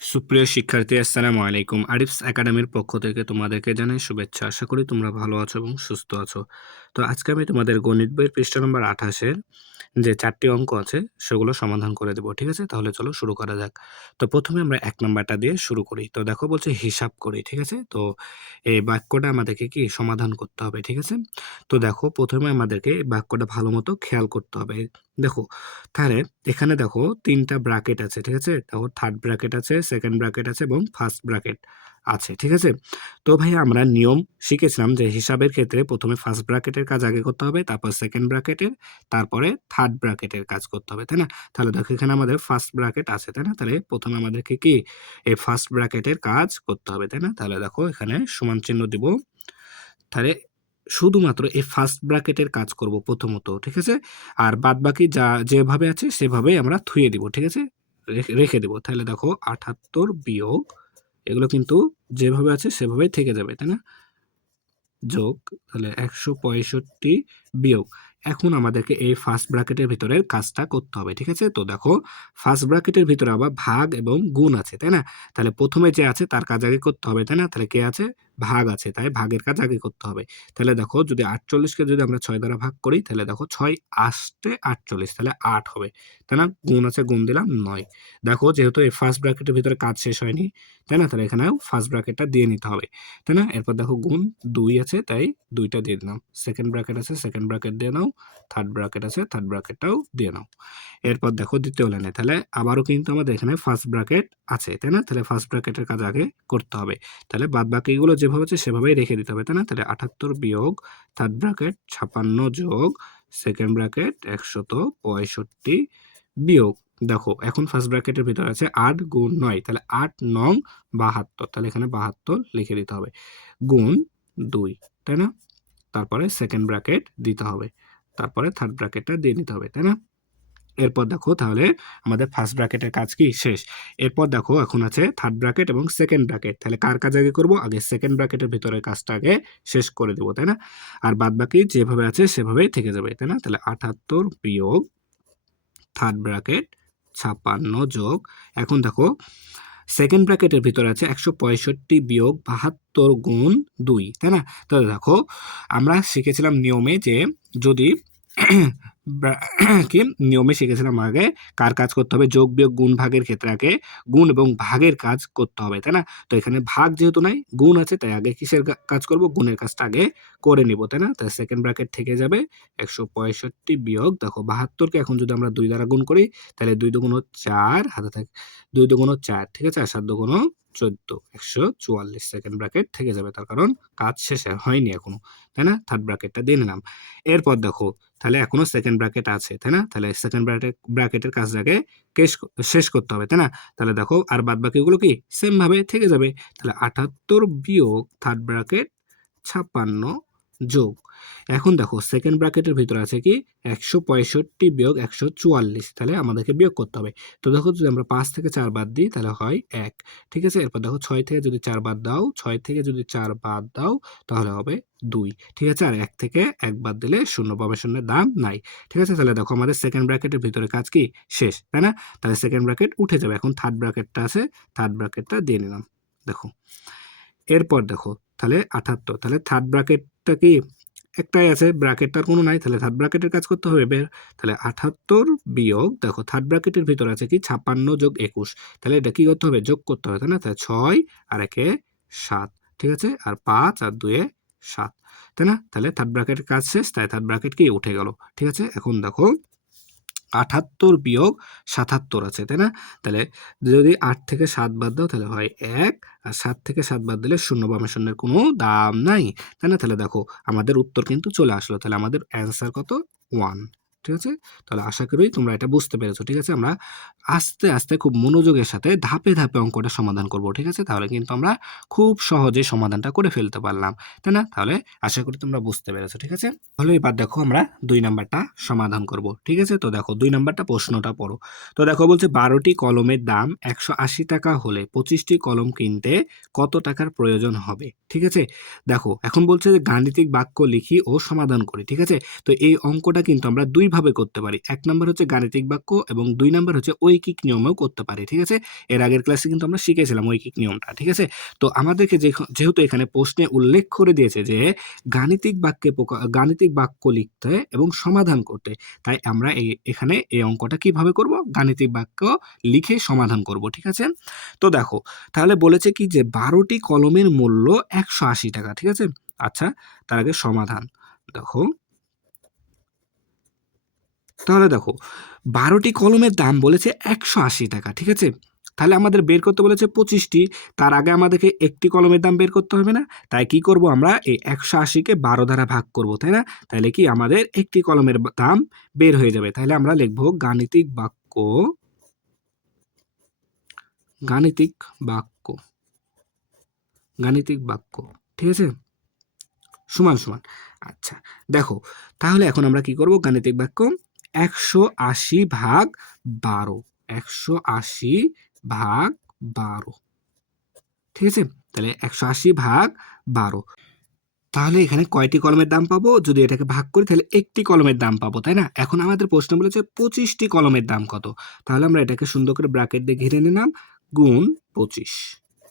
সুপ্রিয় শিক্ষার্থী, আসসালামু আলাইকুম। আরিফস একাডেমির পক্ষ থেকে তোমাদেরকে জানাই শুভেচ্ছা। আশা করি তোমরা ভালো আছো এবং সুস্থ আছো। তো আজকে আমি তোমাদের গণিত বইয়ের পৃষ্ঠা নম্বর 28 এর যে ৪ টি অঙ্ক আছে সেগুলো সমাধান করে দেব। ঠিক আছে? তাহলে চলো শুরু করা যাক। তো ১ম এ আমরা ১ নাম্বারটা দিয়ে শুরু করি। তো দেখো বলছে হিসাব করি। ঠিক আছে? তো এই বাক্যটা আমাদেরকে কি সমাধান করতে হবে। ঠিক আছে? তো দেখো ১ম এ আমাদেরকে এই বাক্যটা ভালোমতো খেয়াল করতে হবে। দেখো, তাহলে এখানে দেখো ৩ টা ব্র্যাকেট আছে। ঠিক আছে? দেখো 3rd ব্র্যাকেট আছে, 2nd ব্র্যাকেট আছে এবং 1st ব্র্যাকেট আছে। ঠিক আছে? তো ভাই আমরা নিয়ম শিখেছিলাম যে হিসাবের ক্ষেত্রে ১ম এ 1st ব্র্যাকেটের কাজ আগে করতে হবে, তারপর 2nd ব্র্যাকেটের, তারপরে 3rd ব্র্যাকেটের কাজ করতে হবে। তাই না? তাহলে দেখো এখানে আমাদের 1st ব্র্যাকেট আছে। তাই না? তাহলে ১ম এ আমাদেরকে কি এই 1st ব্র্যাকেটের কাজ করতে হবে। তাই না? তাহলে দেখো এখানে সমান চিহ্ন দিব। তাহলে শুধুমাত্র এই 1st ব্র্যাকেটের কাজ করব প্রথমত। ঠিক আছে? আর বাদবাকি যা যেভাবে আছে সেভাবেই আমরা থুয়ে দিব। ঠিক আছে? রেখে দেব। তাহলে দেখো ৭৮ বিয়োগ এগুলো কিন্তু যেভাবে আছে সেভাবেই থেকে যাবে। তাই না? যোগ তাহলে ১৬৫ বিয়োগ। এখন আমাদেরকে এই 1st ব্র্যাকেটের ভিতরের কাজটা করতে হবে। ঠিক আছে? তো দেখো 1st ব্র্যাকেটের ভিতরে আবার ভাগ এবং গুণ আছে। তাই না? তাহলে ১ম এ যে আছে তার কাজ আগে করতে হবে। তাই না? তাহলে কে আছে? ভাগ আছে। তাই ভাগের কাজ আগে করতে হবে। তাহলে দেখো যদি ৪৮ কে যদি আমরা ৬ দ্বারা ভাগ করি তাহলে দেখো ৬ আষ্টে ৪৮ তাহলে ৮ হবে। তাই না? গুণ আছে, গুণ দিলাম ৯। দেখো যেহেতু এই 1st ব্র্যাকেটের ভিতরে কাজ শেষ হয়নি। তাই না? তাহলে এখানেও 1st ব্র্যাকেটটা দিয়ে নিতে হবে। তাই না? এরপর দেখো গুণ ২ আছে তাই ২ টা দিয়ে দিলাম। 2nd ব্র্যাকেট আছে, 2nd ব্র্যাকেট দিয়ে নাও। 3rd ব্র্যাকেট আছে, 3rd ব্র্যাকেটটাও দিয়ে নাও। এরপর দেখো ২য় লাইনে তাহলে আবারও কিন্তু আমাদের এখানে 1st ব্র্যাকেট আছে। তাই না? তাহলে 1st ব্র্যাকেটের কাজ আগে করতে হবে। তাহলে বাদবাকিগুলো যেভাবে আছে সেভাবেই রেখে দিতে হবে। তাই না? তাহলে ৭৮ বিয়োগ 3rd ব্র্যাকেট ৫৬ যোগ 2nd ব্র্যাকেট ১৬৫ বিয়োগ দেখো এখন 1st ব্র্যাকেটের ভিতরে আছে ৮ গুণ ৯ তাহলে ৮ নং ৭২ তাহলে এখানে ৭২ লিখে দিতে হবে। গুণ ২ তাই না? তারপরে 2nd ব্র্যাকেট দিতে হবে। তারপরে 3rd ব্র্যাকেটটা দিয়ে নিতে হবে। তাই না? এরপর দেখো তাহলে আমাদের 1st ব্র্যাকেটের কাজ কি শেষ। এরপর দেখো এখন আছে 3rd ব্র্যাকেট এবং 2nd ব্র্যাকেট। তাহলে কার কাজ আগে করব? আগে 2nd ব্র্যাকেটের ভিতরের কাজটা আগে শেষ করে দেব। তাই না? আর বাদবাকি যেভাবে আছে সেভাবেই থেকে যাবে। তাই না? তাহলে ৭৮ বিয়োগ 3rd ব্র্যাকেট ৫৬ যোগ এখন দেখো 2nd ব্র্যাকেটের ভিতরে আছে ১৬৫ বিয়োগ ৭২ গুণ ২ তাই না? তাহলে দেখো আমরা শিখেছিলাম নিয়মে যে যদি ব্রা- কি নিয়মে শিখেছিলাম আগে কার কাজ করতে হবে যোগ বিয়োগ গুণ ভাগের ক্ষেত্রে আগে গুণ এবং ভাগের কাজ করতে হবে। তাই না? তো এখানে ভাগ যেহেতু নাই গুণ আছে তাই আগে কিসের কাজ করব? গুণের কাজটা আগে করে নিব। তাই না? তাহলে 2nd ব্র্যাকেট থেকে যাবে ১৬৫ বিয়োগ দেখো ৭২ কে এখন যদি আমরা ২ দ্বারা গুণ করি তাহলে ২ দুগুণ ৪ হাতে থাকে ২ দুগুণ ৪ ঠিক আছে? আর ৭ দুগুণ ১৪ ১৪৪ 2nd ব্র্যাকেট থেকে যাবে তার কারণ কাজ শেষ হয়নি এখনো। তাই না? 3rd ব্র্যাকেটটা দিয়ে নিলাম। এরপর দেখো তাহলে এখনো 2nd ব্র্যাকেট আছে। তাই না? তাহলে 2nd ব্র্যাকেটের কাজটাকে শেষ করতে হবে। তাই না? তাহলে দেখো আর বাদবাকিগুলো কি সেম ভাবে থেকে যাবে। তাহলে ৭৮ বিয়োগ 3rd ব্র্যাকেট ৫৬ যোগ এখন দেখো 2nd ব্র্যাকেটের ভিতরে আছে কি ১৬৫ বিয়োগ ১৪৪ তাহলে আমাদেরকে বিয়োগ করতে হবে। তো দেখো যদি আমরা ৫ থেকে ৪ বাদ দিই তাহলে হয় ১। ঠিক আছে? এরপর দেখো ৬ থেকে যদি ৪ বাদ দাও, ৬ থেকে যদি ৪ বাদ দাও তাহলে হবে ২। ঠিক আছে? আর ১ থেকে ১ বাদ দিলে শূন্য পাবে, শূন্যের দাম নাই। ঠিক আছে? তাহলে দেখো আমাদের 2nd ব্র্যাকেটের ভিতরে কাজ কি শেষ। তাই না? তাহলে 2nd ব্র্যাকেট উঠে যাবে। এখন 3rd ব্র্যাকেটটা আছে, 3rd ব্র্যাকেটটা দিয়ে নিলাম। দেখো। এরপর দেখো তাহলে ৭৮ তাহলে 3rd ব্র্যাকেটটা কি একটাই আছে, ব্র্যাকেটটার কোনো নাই। তাহলে 3rd ব্র্যাকেটের কাজ করতে হবে বের। তাহলে ৭৮ বিয়োগ দেখো 3rd ব্র্যাকেটের ভিতরে আছে কি ৫৬ যোগ ২১ তাহলে এটা কি করতে হবে? যোগ করতে হবে। তাই না? তাহলে ৬ আর ১ এ ৭ ঠিক আছে? আর ৫ আর ২ এ ৭ তাই না? তাহলে 3rd ব্র্যাকেটের কাজ শেষ তাই 3rd ব্র্যাকেট কি উঠে গেল। ঠিক আছে? এখন দেখো ৭৮ বিয়োগ ৭৭ আছে। তাই না? তাহলে যদি ৮ থেকে ৭ বাদ দাও তাহলে হয় ১ আর ৭ থেকে ৭ বাদ দিলে শূন্য বামে শূন্যের কোনো দাম নাই। তাই না? তাহলে দেখো আমাদের উত্তর কিন্তু চলে আসলো। তাহলে আমাদের অ্যান্সার কত? ১। ঠিক আছে? তাহলে আশা করি তোমরা এটা বুঝতে পেরেছো। ঠিক আছে? আমরা আস্তে, আস্তে খুব মনোযোগের সাথে ধাপে, ধাপে অঙ্কটা সমাধান করব। ঠিক আছে? তাহলে কিন্তু আমরা খুব সহজে সমাধানটা করে ফেলতে পারলাম। তাই না? তাহলে আশা করি তোমরা বুঝতে পেরেছো। ঠিক আছে? তাহলে এবার দেখো আমরা ২ নাম্বারটা সমাধান করব। ঠিক আছে? তো দেখো ২ নাম্বারটা প্রশ্নটা পড়ো। তো দেখো বলছে ১২টি কলমের দাম ৳১৮০ হলে ২৫টি কলম কিনতে কত টাকার প্রয়োজন হবে? ঠিক আছে? দেখো এখন বলছে যে গাণিতিক বাক্য লিখি ও সমাধান করি। ঠিক আছে? তো এই অঙ্কটা কিন্তু আমরা ২ ভাবে করতে পারি। ১ নাম্বার হচ্ছে গাণিতিক বাক্য এবং ২ নাম্বার হচ্ছে ওই ঐকিক নিয়মেও করতে পারি, ঠিক আছে? এর আগের ক্লাসে কিন্তু আমরা শিখেছিলাম ঐকিক নিয়মটা, ঠিক আছে? তো আমাদেরকে যেহেতু এখানে প্রশ্নে উল্লেখ করে দিয়েছে যে গাণিতিক বাক্য লিখতে এবং সমাধান করতে, তাই আমরা এখানে এই অঙ্কটা কিভাবে করব? গাণিতিক বাক্য লিখে সমাধান করব, ঠিক আছে? তো দেখো, তাহলে বলেছে কি যে 12টি কলমের মূল্য 180 টাকা, ঠিক আছে? আচ্ছা, তার আগে সমাধান দেখো। তাহলে দেখো, 12টি কলমের দাম বলেছে 180 টাকা, ঠিক আছে? তাহলে আমাদের বের করতে বলেছে 25টি। তার আগে আমাদেরকে একটি কলমের দাম বের করতে হবে না? তাই কি করব আমরা? এই 180-কে 12 দ্বারা ভাগ করব, তাই না? তাহলে কি আমাদের একটি কলমের দাম বের হয়ে যাবে। তাহলে আমরা লিখব গাণিতিক বাক্য, গাণিতিক বাক্য, গাণিতিক বাক্য, ঠিক আছে? সমান সমান। আচ্ছা, দেখো, তাহলে এখন আমরা কি করব? গাণিতিক বাক্য 180 ভাগ 12, 180 ভাগ 12, ঠিক আছে? তাহলে 180 ভাগ 12, তাহলে এখানে কয়টি কলমের দাম পাবো? যদি এটাকে ভাগ করি তাহলে একটি কলমের দাম পাবো, তাই না? এখন আমাদের প্রশ্ন বলেছে 25টি কলমের দাম কত? তাহলে আমরা এটাকে সুন্দর করে ব্র্যাকেট দিয়ে ঘিরে নিলাম, গুণ 25,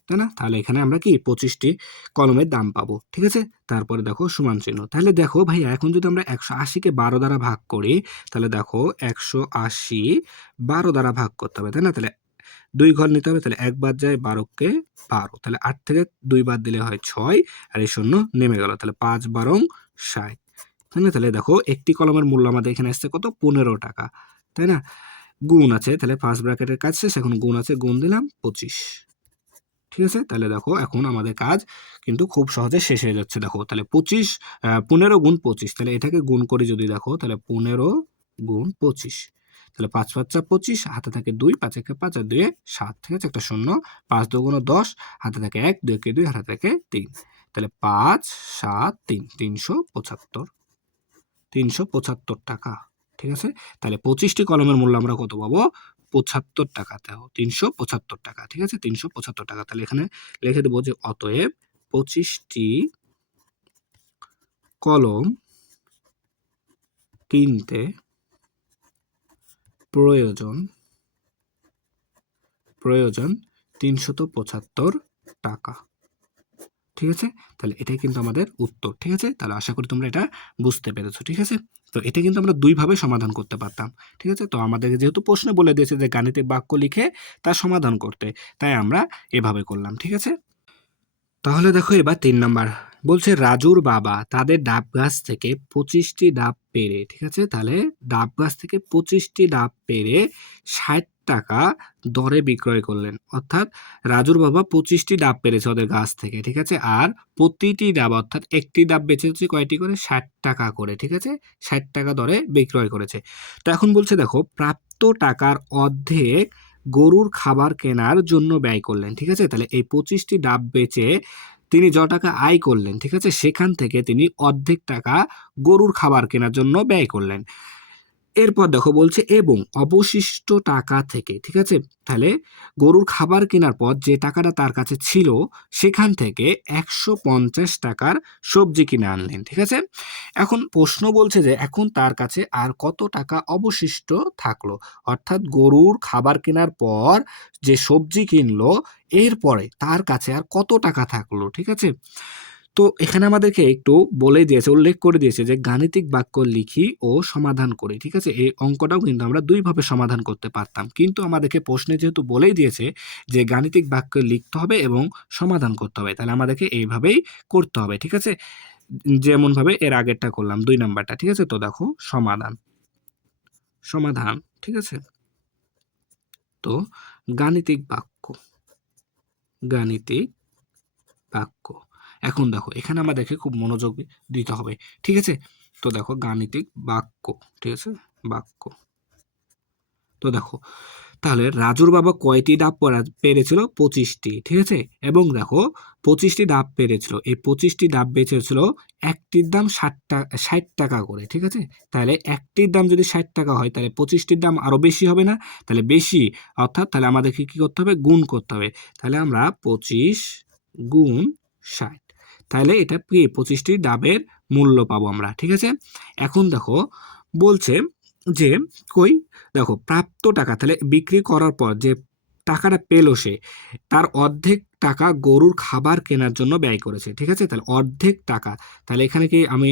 তাই না? তাহলে এখানে আমরা কি 25টি কলমের দাম পাবো, ঠিক আছে? তারপরে দেখো সমান চিহ্ন। তাহলে দেখো ভাইয়া, এখন যদি আমরা 180-কে 12 দ্বারা ভাগ করি, তাহলে দেখো 180 12 দ্বারা ভাগ করতে হবে, তাই না? তাহলে 2 ঘর নিতে হবে, তাহলে 1 বাদ যায়, 12-কে 12, তাহলে 8 থেকে 2 বাদ দিলে হয় 6, আর এই শূন্য নেমে গেল, তাহলে 5 12 60, তাই না? তাহলে দেখো একটি কলমের মূল্য আমাদের এখানে আসছে কত? 15 টাকা, তাই না? গুণ আছে, তাহলে ফার্স্ট ব্র্যাকেটের কাজ শেষ, এখন গুণ আছে, গুণ দিলাম 25, ঠিক আছে? তাহলে দেখো এখন আমাদের কাজ কিন্তু খুব সহজে শেষ হয়ে যাচ্ছে। দেখো, তাহলে 15 গুণ 25, তাহলে এটাকে গুণ করে যদি দেখো, তাহলে 15 গুণ 25, তাহলে 5 5 25, হাতে থাকে 2, 5 1 5 আর 2 7, ঠিক আছে? একটা শূন্য, 5 2 10, হাতে থাকে 1, 2 2, হাতে থাকে 3, তাহলে 5 7 3, 375 টাকা, ঠিক আছে? তাহলে 25টি কলমের মূল্য আমরা কত পাবো? 75 টাকা। দেখো, 375 টাকা, ঠিক আছে? 375 টাকা। তাহলে এখানে লিখে দেবো যে অতএব 25টি কলম কিনতে প্রয়োজন 375 টাকা, ঠিক আছে? তাহলে এটাই কিন্তু আমাদের উত্তর, ঠিক আছে? তাহলে আশা করি তোমরা এটা বুঝতে পেরেছো, ঠিক আছে? তো এটা কিন্তু আমরা 2 ভাবে সমাধান করতে পারতাম, ঠিক আছে? তো আমাদের যেহেতু প্রশ্নে বলে দিয়েছে যে গাণিতিক বাক্য লিখে তার সমাধান করতে, তাই আমরা এভাবে করলাম, ঠিক আছে? তাহলে দেখো এবার 3 নাম্বার বলছে, রাজুর বাবা তাদের ডাব গাছ থেকে 25টি ডাব পেড়ে, ঠিক আছে? তাহলে ডাব গাছ থেকে 25টি ডাব পেড়ে 60 টাকা দরে বিক্রয় করলেন। অর্থাৎ রাজুর বাবা 25টি ডাব পেড়েছে ওদের গাছ থেকে, ঠিক আছে? আর প্রতিটি ডাব, অর্থাৎ একটি ডাব বেচেছে কয়টি করে? 60 টাকা করে, ঠিক আছে? 60 টাকা দরে বিক্রয় করেছে। তো এখন বলছে দেখো, প্রাপ্ত টাকার অর্ধেক গরুর খাবার কেনার জন্য ব্যয় করলেন, ঠিক আছে? তাহলে এই 25টি ডাব বেচে তিনি যত টাকা আয় করলেন, ঠিক আছে, সেখান থেকে তিনি অর্ধেক টাকা গরুর খাবার কেনার জন্য ব্যয় করলেন। এরপর দেখো বলছে এবং অবশিষ্ট টাকা থেকে, ঠিক আছে? তাহলে গরুর খাবার কেনার পর যে টাকাটা তার কাছে ছিল সেখান থেকে 150 টাকার সবজি কিনে আনলেন, ঠিক আছে? এখন প্রশ্ন বলছে যে এখন তার কাছে আর কত টাকা অবশিষ্ট থাকলো, অর্থাৎ গরুর খাবার কেনার পর যে সবজি কিনলো এরপরে তার কাছে আর কত টাকা থাকলো, ঠিক আছে? তো এখানে আমাদেরকে একটু বলে দিয়েছে, উল্লেখ করে দিয়েছে যে গাণিতিক বাক্য লিখি ও সমাধান করি, ঠিক আছে? এই অঙ্কটাও কিন্তু আমরা 2 ভাবে সমাধান করতে পারতাম, কিন্তু আমাদেরকে প্রশ্নে যেহেতু বলেই দিয়েছে যে গাণিতিক বাক্য লিখতে হবে এবং সমাধান করতে হবে, তাহলে আমাদেরকে এইভাবেই করতে হবে, ঠিক আছে? যেমন ভাবে এর আগেরটা করলাম 2 নাম্বারটা, ঠিক আছে? তো দেখো সমাধান, সমাধান, ঠিক আছে? তো গাণিতিক বাক্য, গাণিতিক বাক্য। এখন দেখো এখানে আমাদেরকে খুব মনোযোগ দিতে হবে, ঠিক আছে? তো দেখো গাণিতিক বাক্য, ঠিক আছে? বাক্য। তো দেখো, তাহলে রাজুর বাবা কয়টি ডাব পেরেছিল? 25টি, ঠিক আছে? এবং দেখো 25টি ডাব পেরেছিল, এই 25টি ডাব বেচেছিল একটির দাম 60 টাকা করে, ঠিক আছে? তাহলে একটির দাম যদি 60 টাকা হয় তাহলে 25টির দাম আরো বেশি হবে না? তাহলে বেশি, অর্থাৎ তাহলে আমাদেরকে কি করতে হবে? গুণ করতে হবে। তাহলে আমরা 25 গুণ 60, তাহলে এটা কি 25টি ডাবের মূল্য পাবো আমরা, ঠিক আছে? এখন দেখো বলছে যে কই দেখো প্রাপ্ত টাকা, তাহলে বিক্রি করার পর যে টাকাটা পেলো সে, তার অর্ধেক টাকা গরুর খাবার কেনার জন্য ব্যয় করেছে, ঠিক আছে? তাহলে অর্ধেক টাকা, তাহলে এখানে কি আমি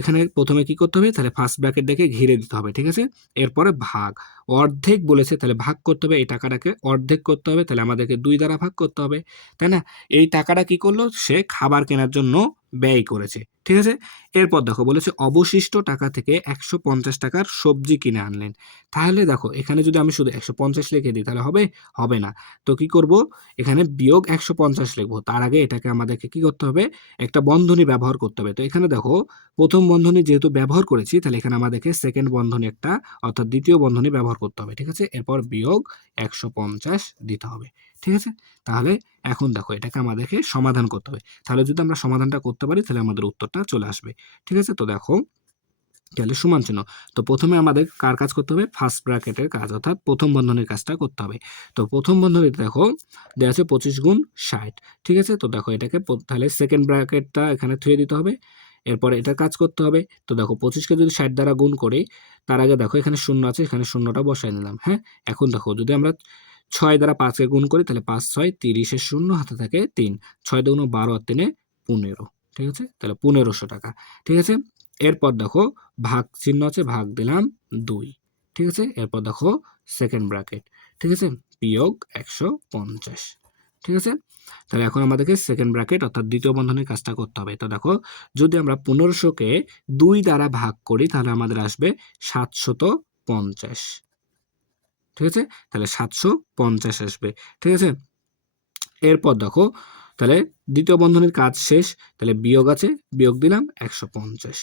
এখানে প্রথমে কি করতে হবে, তাহলে ফার্স্ট ব্র্যাকেট দেখে ঘিরে দিতে হবে, ঠিক আছে? এরপরে ভাগ, অর্ধেক বলেছে তাহলে ভাগ করতে হবে, এই টাকাটাকে অর্ধেক করতে হবে, তাহলে আমাদেরকে 2 দ্বারা ভাগ করতে হবে, তাই না? এই টাকাটা কি করলো, সে খাবার কেনার জন্য ব্যয় করেছে, ঠিক আছে? এরপর দেখো বলেছে অবশিষ্ট টাকা থেকে 150 টাকার সবজি কিনে আনলেন। তাহলে দেখো এখানে যদি আমি শুধু 150 লিখে দিই তাহলে হবে, হবে না। তো কি করব, এখানে বিয়োগ 150 লিখবো, তার আগে এটাকে আমাদেরকে কি করতে হবে, একটা বন্ধনী ব্যবহার করতে হবে। তো এখানে দেখো প্রথম বন্ধনী যেহেতু ব্যবহার করেছি, তাহলে এখানে আমাদেরকে সেকেন্ড বন্ধনী একটা অর্থাৎ দ্বিতীয় বন্ধনী ব্যবহার করতে হবে, ঠিক আছে? এরপর বিয়োগ 150 দিতে হবে, ঠিক আছে? তাহলে এখন দেখো এটাকে আমাদেরকে সমাধান করতে হবে। তাহলে যদি আমরা সমাধানটা করতে পারি তাহলে আমাদের উত্তরটা চলে আসবে, ঠিক আছে? তো দেখো তাহলে সমান চিহ্ন, তো প্রথমে আমাদের কার কাজ করতে হবে, ফার্স্ট ব্র্যাকেটের কাজ অর্থাৎ প্রথম বন্ধনীর কাজটা করতে হবে। তো প্রথম বন্ধনীতে দেখো দেওয়া আছে 25 গুণ 60, ঠিক আছে? তো দেখো এটাকে তাহলে সেকেন্ড ব্র্যাকেটটা এখানে থুয়ে দিতে হবে, এরপরে এটার কাজ করতে হবে। তো দেখো 25কে যদি 60 দ্বারা গুণ করি, তার আগে দেখো এখানে শূন্য আছে, এখানে শূন্যটা বসাই নিলাম, হ্যাঁ? এখন দেখো যদি আমরা 6 দ্বারা 5কে গুণ করি তাহলে 5 6 30 এর শূন্য হাতে থাকে 3, 6 দুগুণ 12 আর 3 15, ঠিক আছে? তাহলে 1500 টাকা, ঠিক আছে? এরপর দেখো ভাগ চিহ্ন আছে, ভাগ দিলাম 2, ঠিক আছে? এরপর দেখো সেকেন্ড ব্র্যাকেট, ঠিক আছে? বিয়োগ 150, ঠিক আছে? তাহলে এখন আমাদেরকে সেকেন্ড ব্র্যাকেট অর্থাৎ দ্বিতীয় বন্ধনীর কাজটা করতে হবে। তো দেখো যদি আমরা 1500কে 2 দ্বারা ভাগ করি তাহলে আমাদের আসবে 750, ঠিক আছে? তাহলে 750 আসবে, ঠিক আছে? এরপর দেখো তাহলে দ্বিতীয় বন্ধনীর কাজ শেষ, তাহলে বিয়োগ আছে, বিয়োগ দিলাম 150।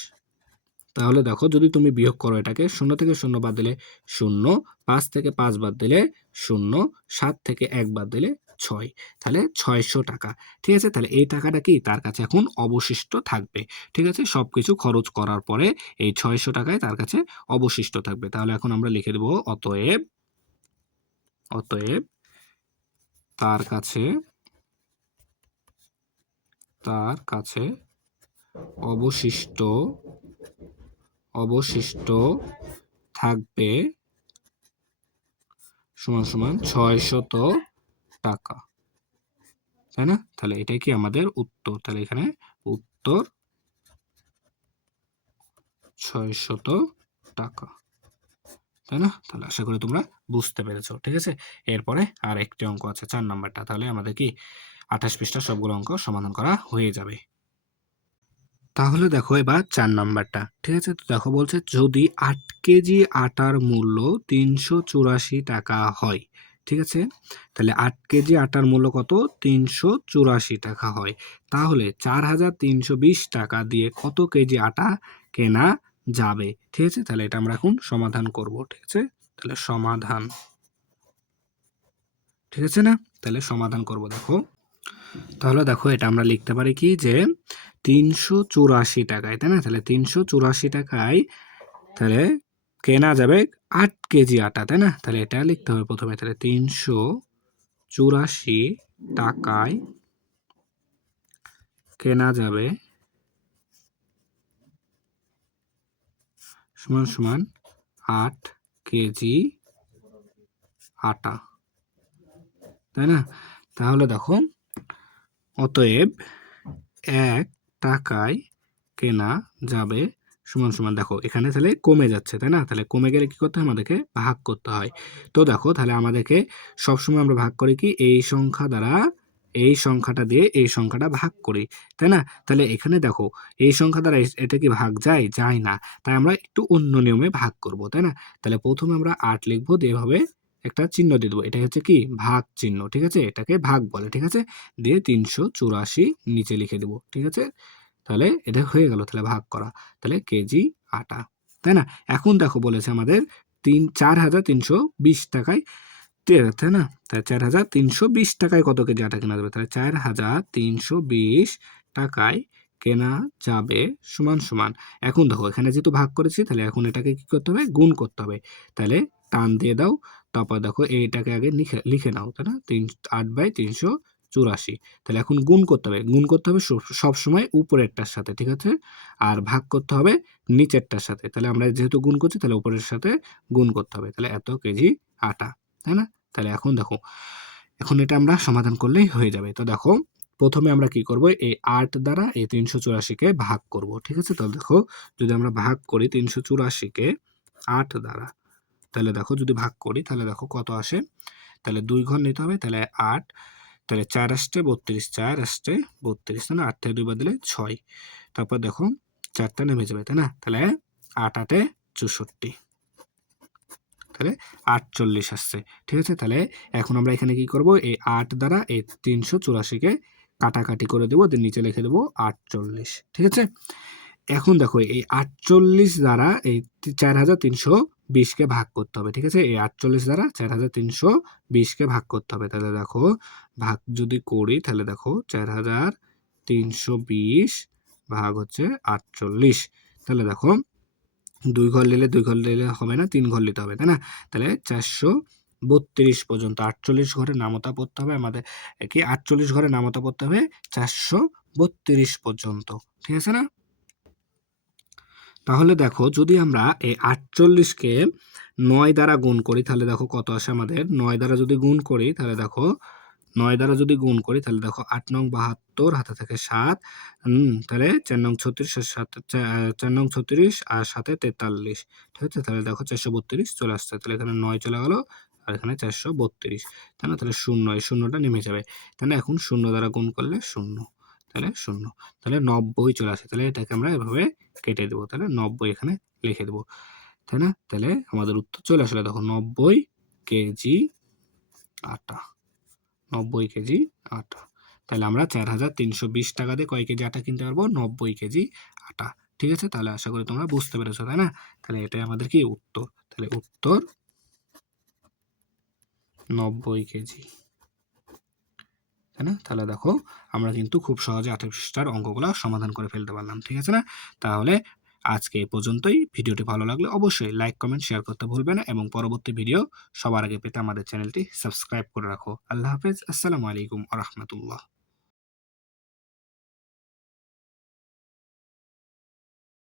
তাহলে দেখো যদি তুমি বিয়োগ করো এটাকে, 0 থেকে 0 বাদ দিলে 0, 5 থেকে 5 বাদ দিলে 0, 7 থেকে 1 বাদ দিলে 6, তাহলে 600 টাকা, ঠিক আছে? তাহলে এই টাকাটা কি তার কাছে এখন অবশিষ্ট থাকবে, ঠিক আছে? সবকিছু খরচ করার পরে এই 600 টাকায় তার কাছে অবশিষ্ট থাকবে। তাহলে এখন আমরা লিখে দেব অতএব, অতএব তার কাছে, তার কাছে অবশিষ্ট, অবশিষ্ট থাকবে সমান সমান 600 টাকা, তাই না? তাহলে এটাই কি আমাদের উত্তর, তাহলে এখানে উত্তর 600 টাকা, তাই না? তাহলে আশা করি তোমরা বুঝতে পেরেছো, ঠিক আছে? এরপরে আর একটি অঙ্ক আছে 4 নাম্বারটা, তাহলে আমাদের কি 28 পৃষ্ঠার সবগুলো অঙ্ক সমাধান করা হয়ে যাবে। তাহলে দেখো এবার 4 নাম্বারটা, ঠিক আছে? তো দেখো বলছে যদি 8 কেজি আটার মূল্য 384 টাকা হয়, ঠিক আছে? তাহলে 8 কেজি আটার মূল্য কত, 384 টাকা হয়, তাহলে 4320 টাকা দিয়ে কত কেজি আটা কেনা যাবে, ঠিক আছে? তাহলে এটা আমরা এখন সমাধান করব, ঠিক আছে? তাহলে সমাধান, ঠিক আছে না? তাহলে সমাধান করব, দেখো তাহলে দেখো এটা আমরা লিখতে পারি কি যে 384 টাকায়, তাই না? তাহলে 384 টাকায় তাহলে কেনা যাবে 8 কেজি আটা, তাই না? তাহলে এটা লিখতে হবে প্রথমে, তাহলে 384 টাকায় কেনা যাবে সমান সমান 8 কেজি আটা, তাই না? তাহলে দেখো অতএব 1 টাকায় কেনা যাবে সমান সমান, দেখো এখানে তাহলে কমে যাচ্ছে, তাই না? তাহলে কমে গেলে কি করতে হয়, আমাদেরকে ভাগ করতে হয়। তো দেখো তাহলে আমাদেরকে সবসময় আমরা ভাগ করি কি, এই সংখ্যা দ্বারা এই সংখ্যাটা দিয়ে এই সংখ্যাটা ভাগ করি, তাই না? তাহলে এখানে দেখো এই সংখ্যা দ্বারা এটা কি ভাগ যায়, যায় না, তাই আমরা একটু অন্য নিয়মে ভাগ করব, তাই না? তাহলে প্রথমে আমরা 8 লিখবো, দিয়ে এভাবে একটা চিহ্ন দিয়ে দেবো, এটা হচ্ছে কি ভাগ চিহ্ন, ঠিক আছে? এটাকে ভাগ বলে, ঠিক আছে? দিয়ে 384 নিচে লিখে দেবো, ঠিক আছে? তাহলে এটা হয়ে গেল, তাহলে ভাগ করা, তাহলে কেজি আটা, তাই না? এখন দেখো বলেছে আমাদের 4320 টাকায়, তাই না? তাহলে 4320 টাকায় কত কেজি আটা কেনা যাবে, তাহলে 4320 টাকায় কেনা যাবে সমান সমান, এখন দেখো এখানে যেহেতু ভাগ করেছি তাহলে এখন এটাকে কি করতে হবে, গুণ করতে হবে, তাহলে টান দিয়ে দাও, তারপর দেখো এইটাকে আগে লিখে লিখে নাও, তাই না? 8/364, 84। তাহলে এখন গুণ করতে হবে। গুণ করতে হবে সবসময় উপরেরটার সাথে, ঠিক আছে? আর ভাগ করতে হবে নিচেরটার সাথে। তাহলে আমরা যেহেতু গুণ করছি তাহলে উপরের সাথে গুণ করতে হবে। তাহলে এত কেজি আটা, তাই না? তাহলে এখন দেখো, এখন এটা আমরা সমাধান করলেই হয়ে যাবে। তো দেখো, প্রথমে আমরা কি করব, এই ৮ দ্বারা এই ৩৮৪ কে ভাগ করব, ঠিক আছে? তো দেখো, যদি আমরা ভাগ করি ৩৮৪ কে ৮ দ্বারা, তাহলে দেখো যদি ভাগ করি তাহলে দেখো কত আসে। তাহলে ২ ঘর নিতে হবে, তাহলে ৮, তাহলে ৪ আসছে ৩২, ৪ আসছে ৩২, তাই না? ৮ থেকে ২ বাদ দিলে ৬। তারপর দেখো ৪ টা নেমে যাবে, তাই না? তাহলে ৮ ৮ এ ৬৪, তাহলে ৪৮ আসছে, ঠিক আছে? তাহলে এখন আমরা এখানে কি করব, এই ৮ দ্বারা এই ৩৮৪ কে কাটাকাটি করে দেবো, দিয়ে নিচে লিখে দেবো ৪৮, ঠিক আছে? এখন দেখো, এই ৪৮ দ্বারা এই ৪৩২০ কে ভাগ করতে হবে, ঠিক আছে? এই ৪৮ দ্বারা ৪৩২০ কে ভাগ করতে হবে। তাহলে দেখো, ভাগ যদি করি তাহলে দেখো ৪৩২০ ভাগ হচ্ছে ৪৮। তাহলে দেখো, ২ ঘর নিলে ২ ঘর নিলে হবে না, ৩ ঘর নিতে হবে, তাই না? তাহলে ৪৩২ পর্যন্ত ৪৮ ঘরে নামতা পড়তে হবে আমাদের, কি ৪৮ ঘরে নামতা পড়তে হবে ৪৩২ পর্যন্ত, ঠিক আছে না? তাহলে দেখো, যদি আমরা এই ৪৮ কে ৯ দ্বারা গুণ করি তাহলে দেখো কত আসে আমাদের। ৯ দ্বারা যদি গুণ করি তাহলে দেখো, ৯ দ্বারা যদি গুণ করি তাহলে দেখো ৮ নং ৭২, হাতে থাকে ৭, তাহলে ৪ নং ৩৬ আর সাথে ৪ নং ৩৬ আর সাথে ৪৩, ঠিক আছে? তাহলে দেখো ৪৩২ চলে আসছে। তাহলে এখানে ৯ চলে গেল আর এখানে ৪৩২, তাই না? তাহলে ০, এই শূন্যটা নেমে যাবে, তাই না? এখন ০ দ্বারা গুণ করলে ০, তাহলে ০, তাহলে ৯০ চলে আসে। তাহলে এটাকে আমরা এভাবে কেটে দেবো, তাহলে ৯০ এখানে লিখে দেবো, তাই না? তাহলে আমাদের উত্তর চলে আসলো, দেখো ৯০ কেজি আটা, ৯০ কেজি আটা। তাহলে আমরা ৪৩২০ টাকা দিয়ে কয় কেজি আটা কিনতে পারবো? ৯০ কেজি আটা, ঠিক আছে? তাহলে আশা করি তোমরা বুঝতে পেরেছো, তাই না? তাহলে এটাই আমাদের কি উত্তর। তাহলে উত্তর ৯০ কেজি, তাই না? তাহলে দেখো, আমরা কিন্তু খুব সহজে ২৮ পৃষ্ঠার অঙ্কগুলো সমাধান করে ফেলতে পারলাম, ঠিক আছে না? তাহলে আজকে এই পর্যন্তই। ভিডিওটি ভালো লাগলে অবশ্যই লাইক, কমেন্ট, শেয়ার করতে ভুলবে না এবং পরবর্তী ভিডিও সবার আগে পেতে আমাদের চ্যানেলটি সাবস্ক্রাইব করে রাখো। আল্লাহ হাফেজ। আসসালামু আলাইকুম ওয়া রাহমাতুল্লাহ।